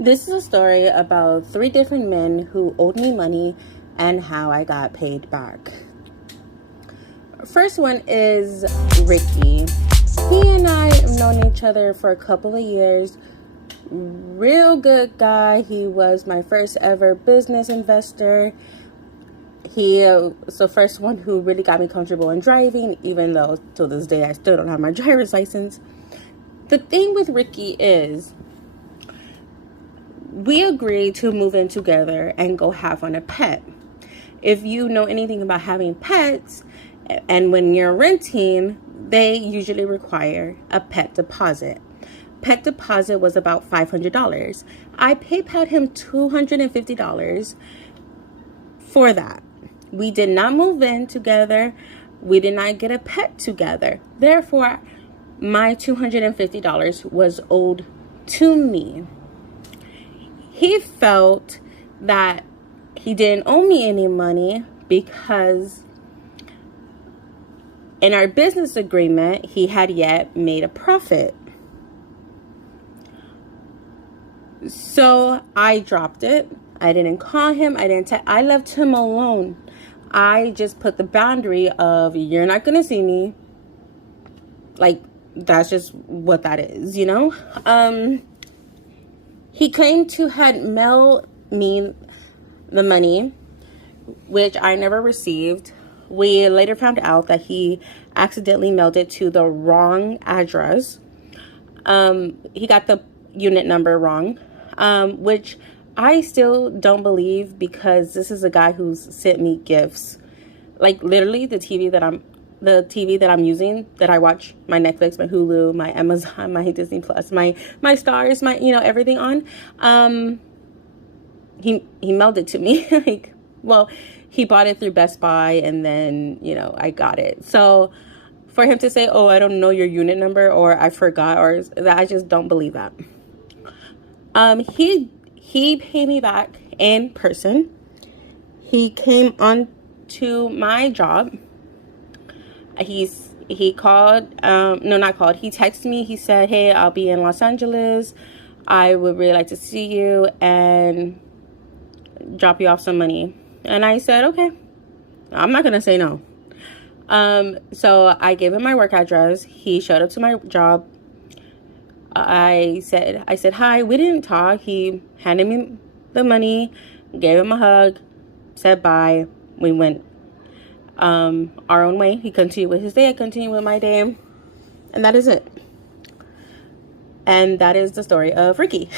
This is a story about three different men who owed me money and how I got paid back. First one is Ricky. He and I have known each other for a couple of years. Real good guy. He was my first ever business investor. He was the first one who really got me comfortable in driving, even though to this day I still don't have my driver's license. The thing with Ricky is we agreed to move in together and go have on a pet. If you know anything about having pets, and when you're renting, they usually require a pet deposit. Pet deposit was about $500. I PayPal'd him $250 for that. We did not move in together. We did not get a pet together. Therefore, my $250 was owed to me. He felt that he didn't owe me any money because in our business agreement, he had yet made a profit. So I dropped it. I didn't call him. I left him alone. I just put the boundary of you're not going to see me. Like, that's just what that is, you know? He claimed to had mailed me the money, which I never received. We later found out that he accidentally mailed it to the wrong address. He got the unit number wrong, which I still don't believe because this is a guy who's sent me gifts. Like literally the TV that I'm using, that I watch my Netflix, my Hulu, my Amazon, my Disney Plus, my Stars, my, everything on. He mailed it to me. He bought it through Best Buy and then, I got it. So for him to say, oh, I don't know your unit number or I forgot or that, I just don't believe that. He paid me back in person. He came on to my job. He called, he texted me. He said, hey, I'll be in Los Angeles. I would really like to see you and drop you off some money. And I said, okay, I'm not going to say no. So I gave him my work address. He showed up to my job. I said, hi, we didn't talk. He handed me the money, gave him a hug, said bye. We went our own way. He continued with his day. I continued with my day. And that is it. And that is the story of Ricky.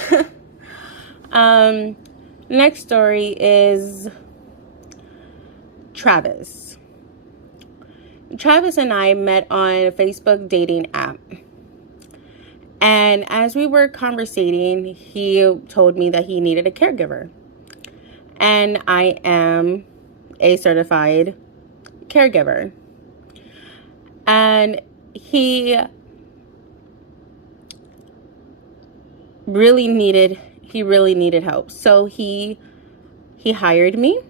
Next story is Travis. Travis and I met on a Facebook dating app. And as we were conversating, he told me that he needed a caregiver. And I am a certified caregiver. And he really needed help. So he hired me,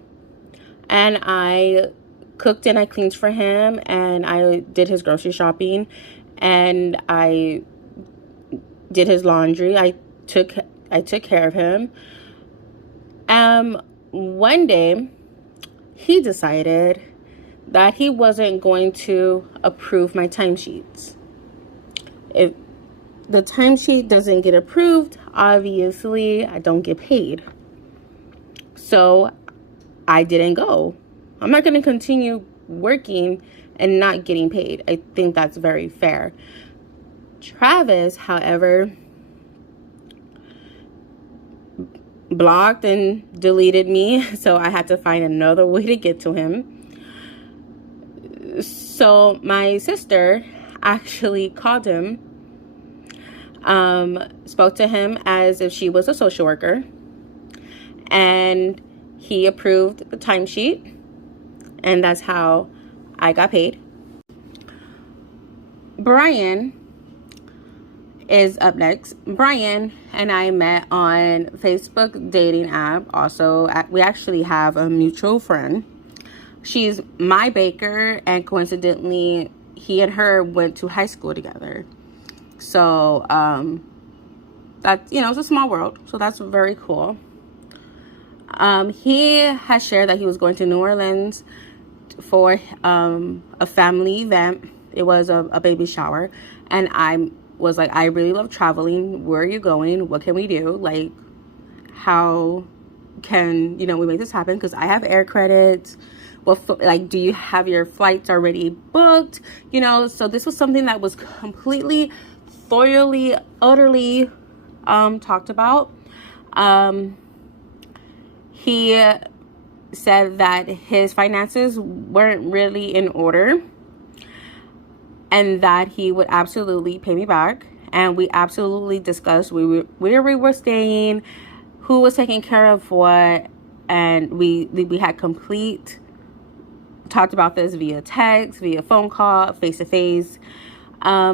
and I cooked and I cleaned for him, and I did his grocery shopping, and I did his laundry. I took care of him. One day he decided that he wasn't going to approve my timesheets. If the timesheet doesn't get approved, obviously I don't get paid. So I didn't go. I'm not going to continue working and not getting paid. I think that's very fair. Travis, however, blocked and deleted me, so I had to find another way to get to him. So my sister actually called him, spoke to him as if she was a social worker, and he approved the timesheet, and that's how I got paid. Brian is up next. Brian and I met on Facebook dating app. Also, we actually have a mutual friend. She's my baker, and coincidentally, he and her went to high school together. So that's, you know, it's a small world. So that's very cool. He has shared that he was going to New Orleans for a family event. It was a baby shower. And I was like, I really love traveling. Where are you going? What can we do? Like, how can, you know, we make this happen? Because I have air credits. Well, like, do you have your flights already booked? You know, so this was something that was completely, thoroughly, utterly talked about. He said that his finances weren't really in order and that he would absolutely pay me back. And we absolutely discussed where we were staying, who was taking care of what, and we had complete talked about this via text, via phone call, face to face.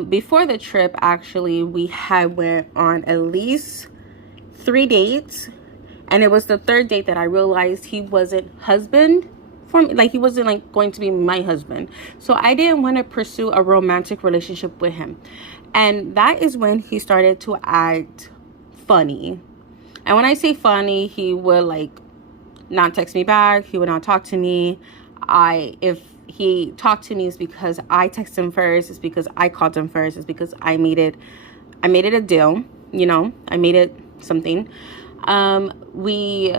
Before the trip, actually, we had went on at least 3 dates, and it was the third date that I realized he wasn't husband for me. Like, he wasn't like going to be my husband. So I didn't want to pursue a romantic relationship with him. And that is when he started to act funny. And when I say funny, he would like not text me back. He would not talk to me. If he talked to me, it's because I texted him first. It's because I called him first. It's because I made it a deal. You know, I made it something. We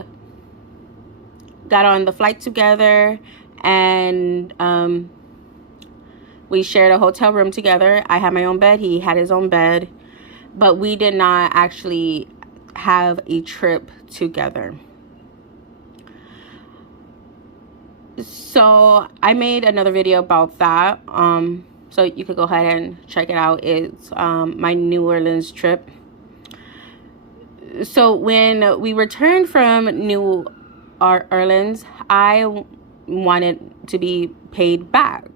got on the flight together, and we shared a hotel room together. I had my own bed. He had his own bed, but we did not actually have a trip together. So I made another video about that. So you could go ahead and check it out. It's my New Orleans trip. So when we returned from New Orleans, I wanted to be paid back.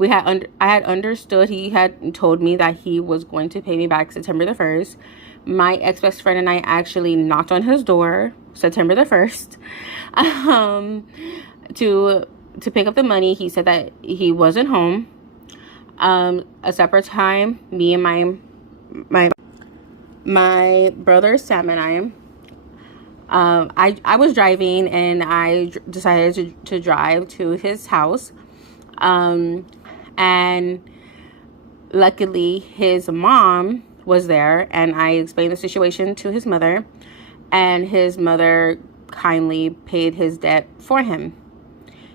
I had understood, he had told me that he was going to pay me back September the 1st. My ex-best friend and I actually knocked on his door September the 1st to pick up the money. He said that he wasn't home. A separate time, me and my brother Sam and I was driving, and I decided to drive to his house. And luckily his mom was there, and I explained the situation to his mother, and his mother kindly paid his debt for him.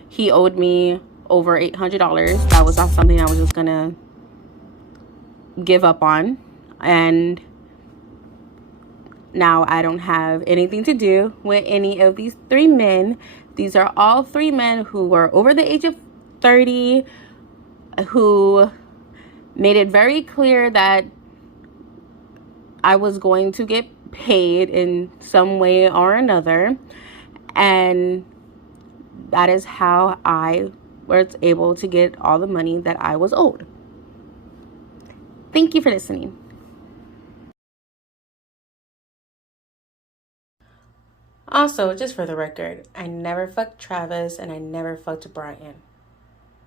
He owed me over $800. That was not something I was just gonna give up on. And now I don't have anything to do with any of these 3 men. These are all 3 men who were over the age of 30, who made it very clear that I was going to get paid in some way or another. And that is how I was able to get all the money that I was owed. Thank you for listening. Also, just for the record, I never fucked Travis and I never fucked Brian.